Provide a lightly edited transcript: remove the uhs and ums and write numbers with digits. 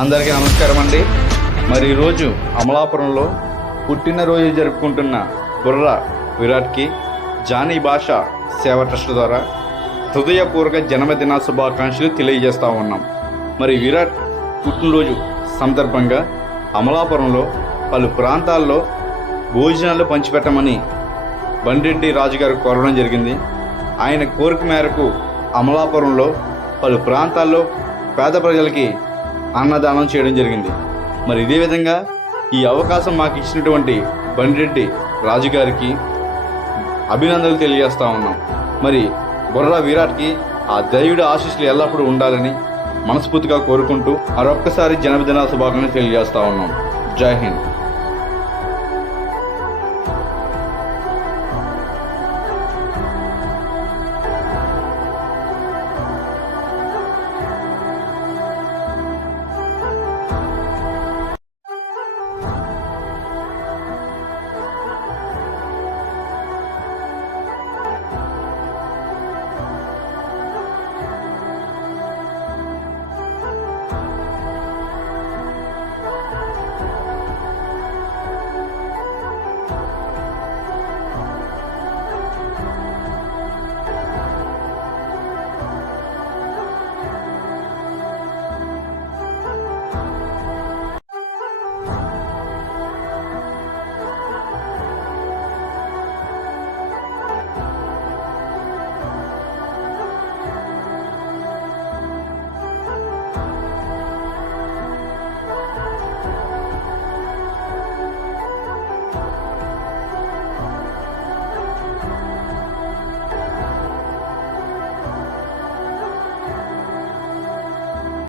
అందరికీ నమస్కారం అండి. మరి ఈరోజు అమలాపురంలో పుట్టినరోజు జరుపుకుంటున్న బుర్ర విరాట్కి జానీ భాషా సేవ ట్రస్ట్ ద్వారా హృదయపూర్వక జన్మదిన శుభాకాంక్షలు తెలియజేస్తూ ఉన్నాం. మరి విరాట్ పుట్టినరోజు సందర్భంగా అమలాపురంలో పలు ప్రాంతాల్లో భోజనాలు పంచిపెట్టమని బండిరెడ్డి రాజుగారు కోరడం జరిగింది. ఆయన కోరిక మేరకు అమలాపురంలో పలు ప్రాంతాల్లో పేద ప్రజలకి అన్నదానం చేయడం జరిగింది. మరి ఇదే విధంగా ఈ అవకాశం మాకు ఇచ్చినటువంటి బండిరెడ్డి రాజుగారికి అభినందనలు తెలియజేస్తూ ఉన్నాం. మరి బుర్ర విరాట్కి ఆ దైవుడి ఆశీస్సులు ఎల్లప్పుడూ ఉండాలని మనస్ఫూర్తిగా కోరుకుంటూ మరొక్కసారి జన్మదిన శుభాకాంక్షలు తెలియజేస్తూ ఉన్నాం. జై హింద్.